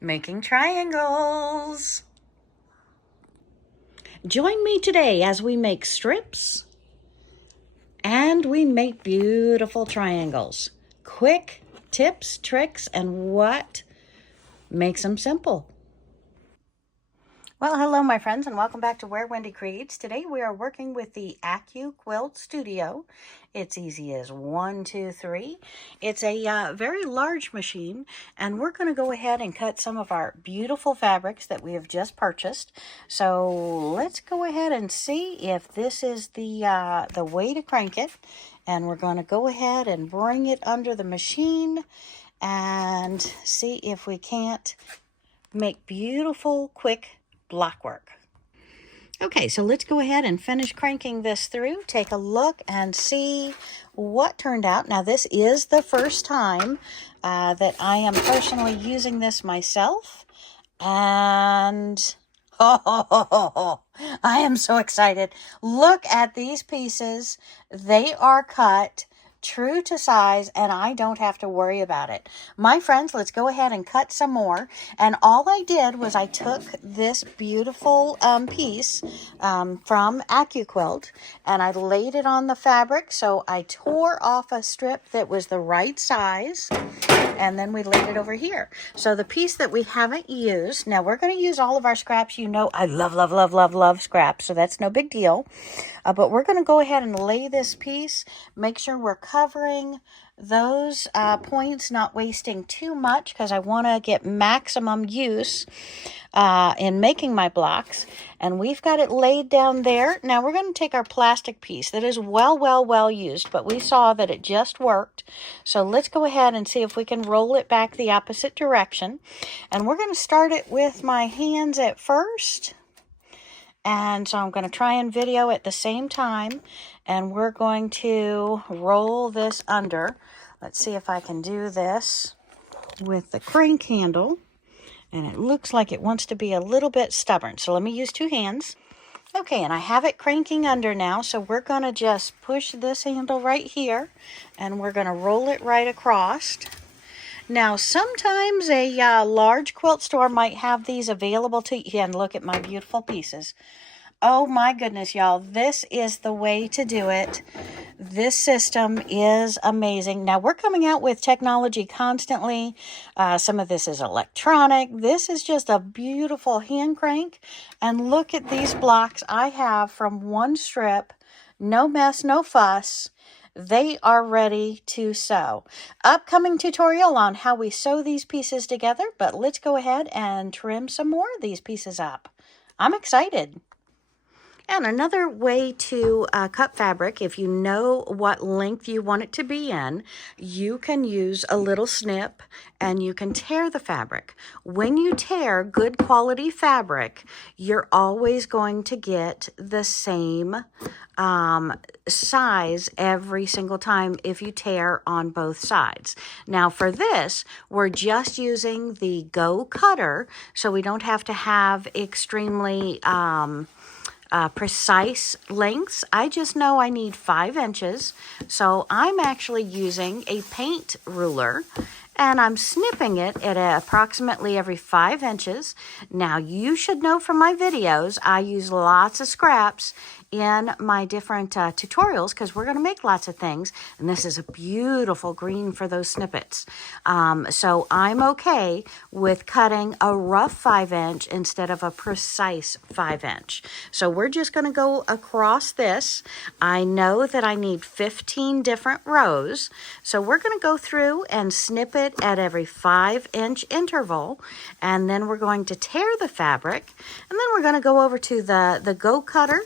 making triangles. Join me today as we make strips and we make beautiful triangles. Quick tips, tricks, and what makes them simple. Well, hello, my friends, and welcome back to Where Wendy Creates. Today we are working with the AccuQuilt Studio. It's easy as 1, 2, 3. It's a very large machine, and we're going to go ahead and cut some of our beautiful fabrics that we have just purchased. So let's go ahead and see if this is the way to crank it. And we're going to go ahead and bring it under the machine and see if we can't make beautiful, quick block work. Okay, so let's go ahead and finish cranking this through. Take a look and see what turned out. Now, this is the first time that I am personally using this myself. And I am so excited. Look at these pieces. They are cut true to size, and I don't have to worry about it. My friends, let's go ahead and cut some more. And all I did was I took this beautiful piece from AccuQuilt and I laid it on the fabric. So I tore off a strip that was the right size, and then we laid it over here. So the piece that we haven't used, now we're going to use all of our scraps. You know I love, love, love, love, love scraps, so that's no big deal. But we're going to go ahead and lay this piece, make sure we're covering those points, not wasting too much, because I want to get maximum use in making my blocks. And we've got it laid down there. Now we're going to take our plastic piece that is well used, but we saw that it just worked. So let's go ahead and see if we can roll it back the opposite direction. And we're going to start it with my hands at first. And so I'm going to try and video at the same time, and we're going to roll this under. Let's see if I can do this with the crank handle. And it looks like it wants to be a little bit stubborn. So let me use 2 hands. Okay, and I have it cranking under now. So we're going to just push this handle right here, and we're going to roll it right across. Now, sometimes a large quilt store might have these available to you. And look at my beautiful pieces. Oh my goodness, y'all, this is the way to do it. This system is amazing. Now, we're coming out with technology constantly. Some of this is electronic. This is just a beautiful hand crank. And look at these blocks I have from one strip. No mess, no fuss. They are ready to sew. Upcoming tutorial on how we sew these pieces together, but let's go ahead and trim some more of these pieces up. I'm excited. And another way to cut fabric, if you know what length you want it to be in, you can use a little snip and you can tear the fabric. When you tear good quality fabric, you're always going to get the same size every single time if you tear on both sides. Now for this, we're just using the Go Cutter, so we don't have to have extremely precise lengths. I just know I need 5 inches, so I'm actually using a paint ruler and I'm snipping it at approximately every 5 inches. Now you should know from my videos, I use lots of scraps in my different tutorials because we're going to make lots of things, and this is a beautiful green for those snippets. So I'm okay with cutting a rough 5-inch instead of a precise 5-inch. So we're just going to go across this. I know that I need 15 different rows, so we're going to go through and snip it at every 5-inch interval, and then we're going to tear the fabric, and then we're going to go over to the Go Cutter,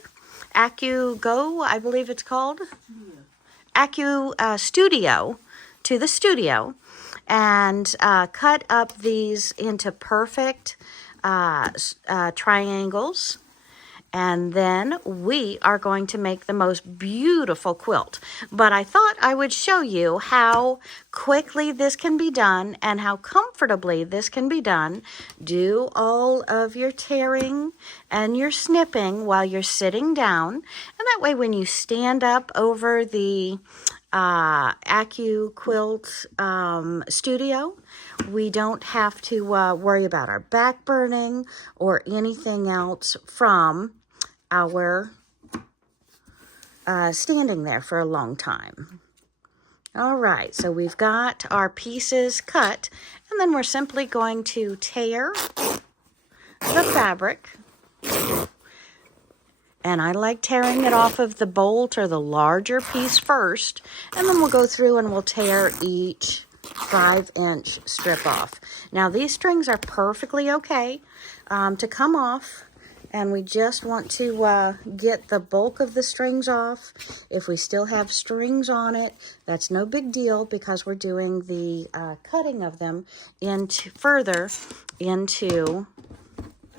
AccuGo, I believe it's called, Studio, to the studio, and cut up these into perfect triangles. And then we are going to make the most beautiful quilt. But I thought I would show you how quickly this can be done and how comfortably this can be done. Do all of your tearing and your snipping while you're sitting down. And that way when you stand up over the AccuQuilt Studio, we don't have to worry about our back burning or anything else from our standing there for a long time. All right, so we've got our pieces cut, and then we're simply going to tear the fabric. And I like tearing it off of the bolt or the larger piece first, and then we'll go through and we'll tear each 5-inch strip off. Now these strings are perfectly okay to come off, and we just want to get the bulk of the strings off. If we still have strings on it, that's no big deal because we're doing the cutting of them further into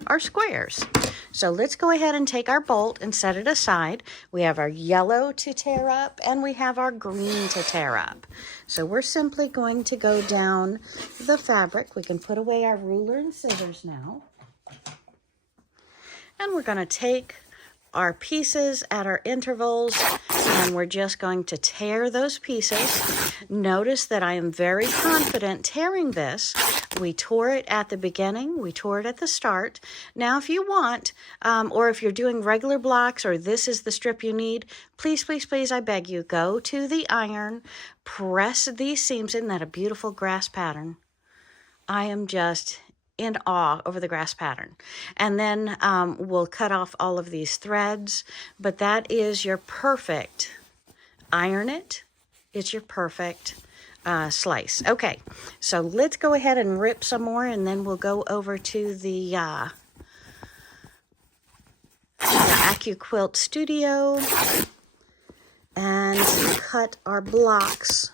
our squares. So let's go ahead and take our bolt and set it aside. We have our yellow to tear up and we have our green to tear up. So we're simply going to go down the fabric. We can put away our ruler and scissors now. And we're going to take our pieces at our intervals, and we're just going to tear those pieces. Notice that I am very confident tearing this. We tore it at the beginning, we tore it at the start. Now if you want, or if you're doing regular blocks or this is the strip you need, please, please, please, I beg you, go to the iron, press these seams. Isn't that a beautiful grass pattern? I am just in awe over the grass pattern. And then we'll cut off all of these threads, but that is your perfect, iron it, it's your perfect slice. Okay, so let's go ahead and rip some more, and then we'll go over to the AccuQuilt Studio and cut our blocks.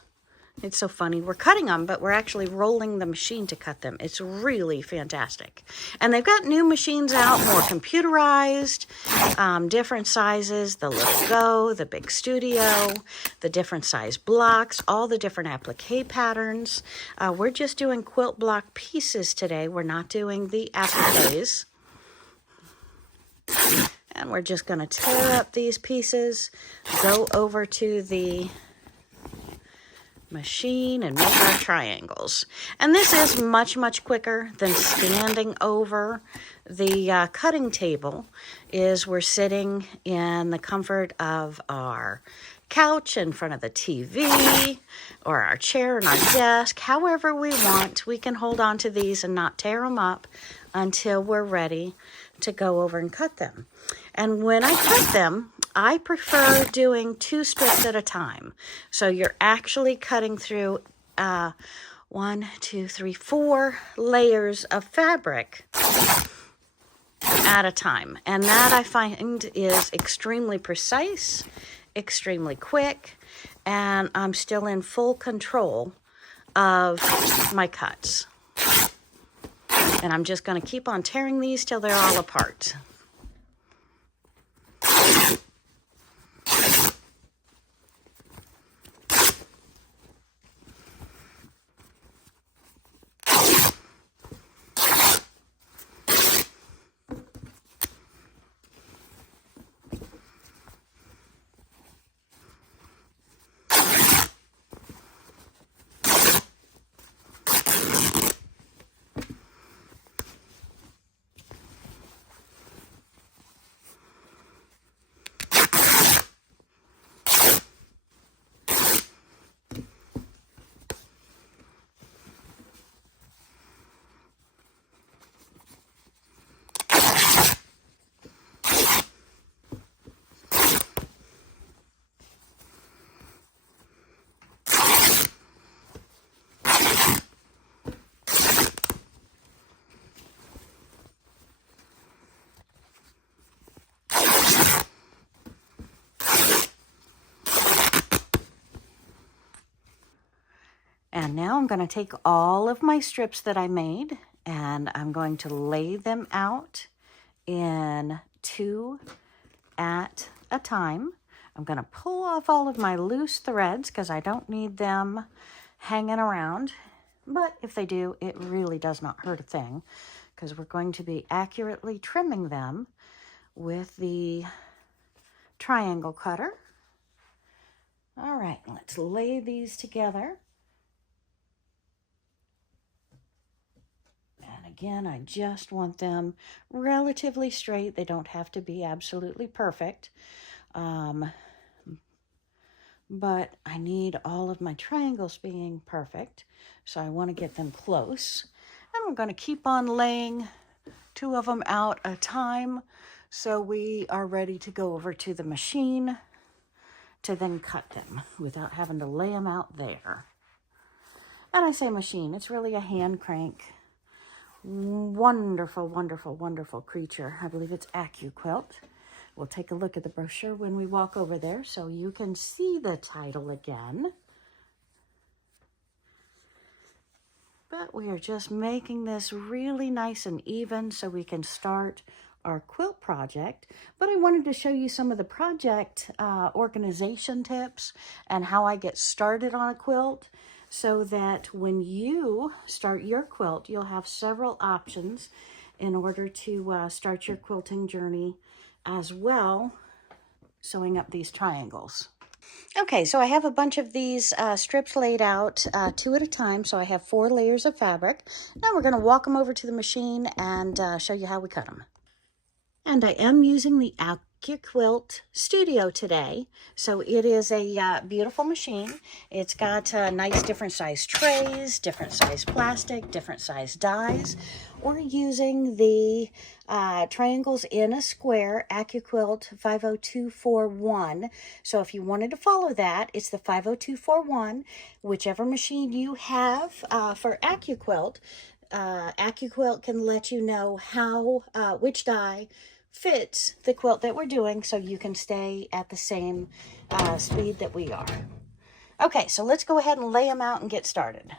It's so funny. We're cutting them, but we're actually rolling the machine to cut them. It's really fantastic. And they've got new machines out, more computerized, different sizes, the Little Go, the Big Studio, the different size blocks, all the different applique patterns. We're just doing quilt block pieces today. We're not doing the appliques. And we're just going to tear up these pieces, go over to the machine and make our triangles. And this is much, much quicker than standing over the cutting table. We're sitting in the comfort of our couch in front of the TV or our chair and our desk. However we want, we can hold on to these and not tear them up until we're ready to go over and cut them. And when I cut them, I prefer doing 2 strips at a time. So you're actually cutting through 4 layers of fabric at a time. And that I find is extremely precise, extremely quick, and I'm still in full control of my cuts. And I'm just going to keep on tearing these till they're all apart. And now I'm going to take all of my strips that I made and I'm going to lay them out in 2 at a time. I'm going to pull off all of my loose threads because I don't need them hanging around. But if they do, it really does not hurt a thing because we're going to be accurately trimming them with the triangle cutter. All right, let's lay these together. again, I just want them relatively straight. They don't have to be absolutely perfect. But I need all of my triangles being perfect, so I want to get them close. And we're going to keep on laying 2 of them out at a time, so we are ready to go over to the machine to then cut them without having to lay them out there. And I say machine, it's really a hand crank. Wonderful, wonderful, wonderful creature. I believe it's AccuQuilt. We'll take a look at the brochure when we walk over there so you can see the title again. But we are just making this really nice and even so we can start our quilt project. But I wanted to show you some of the project organization tips and how I get started on a quilt, so that when you start your quilt, you'll have several options in order to start your quilting journey as well, sewing up these triangles. Okay, so I have a bunch of these strips laid out 2 at a time, so I have 4 layers of fabric. Now we're going to walk them over to the machine and show you how we cut them. And I am using the AccuQuilt Studio today. So it is a beautiful machine. It's got nice different size trays, different size plastic, different size dies. We're using the triangles in a square, AccuQuilt 50241. So if you wanted to follow that, it's the 50241. Whichever machine you have for AccuQuilt, AccuQuilt can let you know how which die fits the quilt that we're doing, so you can stay at the same speed that we are. Okay, so let's go ahead and lay them out and get started.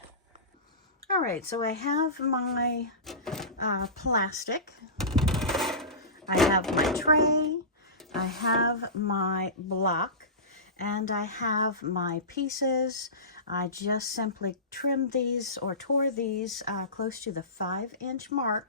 All right, so I have my plastic, I have my tray, I have my block, and I have my pieces. I just simply trimmed these or tore these close to the 5-inch mark,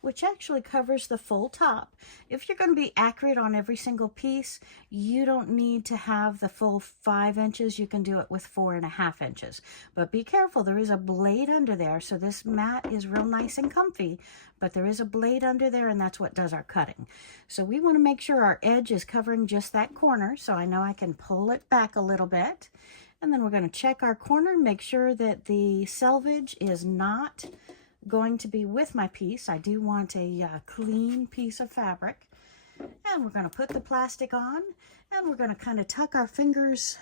which actually covers the full top. If you're going to be accurate on every single piece, you don't need to have the full 5 inches. You can do it with 4.5 inches. But be careful, there is a blade under there, so this mat is real nice and comfy, but there is a blade under there, and that's what does our cutting. So we want to make sure our edge is covering just that corner, so I know I can pull it back a little bit. And then we're going to check our corner, make sure that the selvage is not going to be with my piece. I do want a clean piece of fabric. And we're going to put the plastic on, and we're going to kind of tuck our fingers.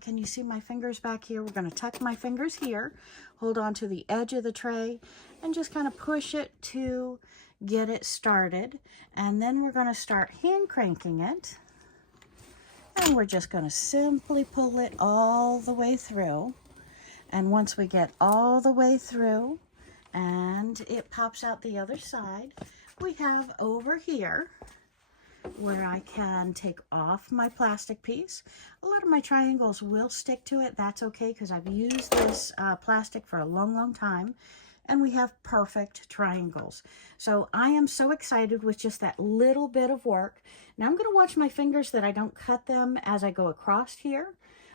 Can you see my fingers back here? We're going to tuck my fingers here, hold on to the edge of the tray, and just kind of push it to get it started. And then we're going to start hand cranking it. And we're just going to simply pull it all the way through. And once we get all the way through, and it pops out the other side, we have over here where I can take off my plastic piece. A lot of my triangles will stick to it. That's okay, because I've used this plastic for a long, long time, and we have perfect triangles. So I am so excited with just that little bit of work. Now I'm going to watch my fingers that I don't cut them as I go across here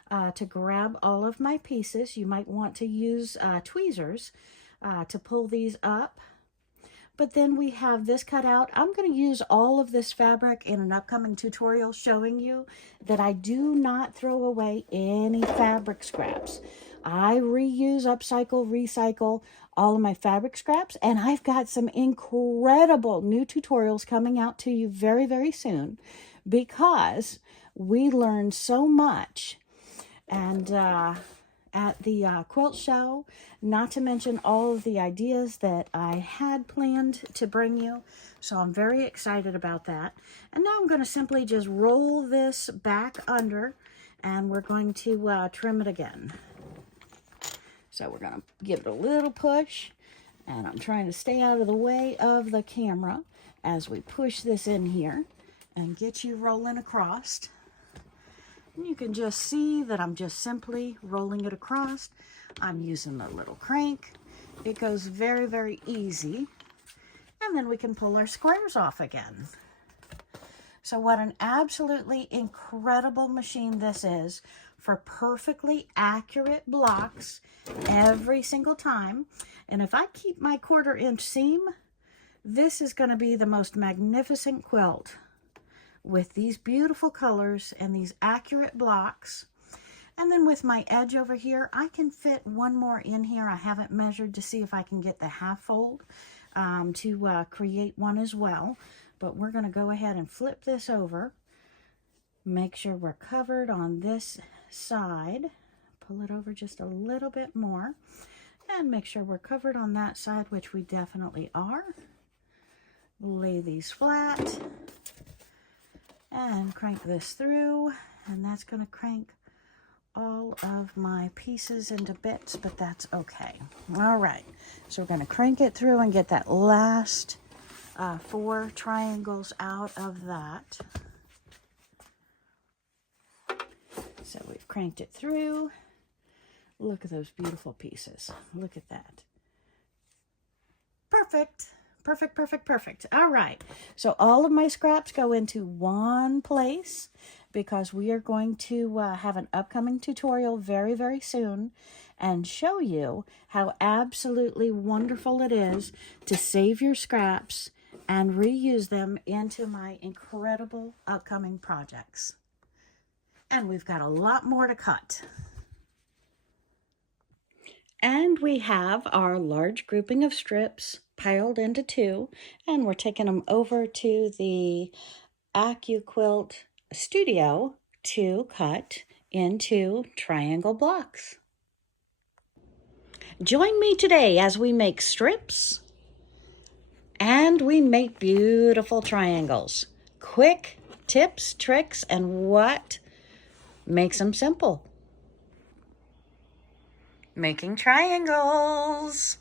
to grab all of my pieces. You might want to use tweezers to pull these up. But then we have this cut out. I'm going to use all of this fabric in an upcoming tutorial showing you that I do not throw away any fabric scraps. I reuse, upcycle, recycle all of my fabric scraps, and I've got some incredible new tutorials coming out to you very, very soon, because we learned so much. And at the quilt show, not to mention all of the ideas that I had planned to bring you. So I'm very excited about that. And now I'm going to simply just roll this back under, and we're going to trim it again. So we're going to give it a little push, and I'm trying to stay out of the way of the camera as we push this in here and get you rolling across. And you can just see that I'm just simply rolling it across. I'm using a little crank. It goes very, very easy. And then we can pull our squares off again. So what an absolutely incredible machine this is for perfectly accurate blocks every single time. And if I keep my 1/4 inch seam, this is going to be the most magnificent quilt with these beautiful colors and these accurate blocks. And then with my edge over here, I can fit one more in here. I haven't measured to see if I can get the half fold to create one as well. But we're going to go ahead and flip this over. Make sure we're covered on this side. Pull it over just a little bit more. And make sure we're covered on that side, which we definitely are. Lay these flat. And crank this through. And that's going to crank all of my pieces into bits, but that's okay. All right. So we're going to crank it through and get that last 4 triangles out of that. So we've cranked it through. Look at those beautiful pieces. Look at that. Perfect. Perfect, perfect, perfect. All right. So all of my scraps go into one place because we are going to have an upcoming tutorial very, very soon and show you how absolutely wonderful it is to save your scraps and reuse them into my incredible upcoming projects. And we've got a lot more to cut. And we have our large grouping of strips piled into 2, and we're taking them over to the AccuQuilt studio to cut into triangle blocks. Join me today as we make strips and we make beautiful triangles. Quick tips, tricks, and what makes them simple. Making triangles.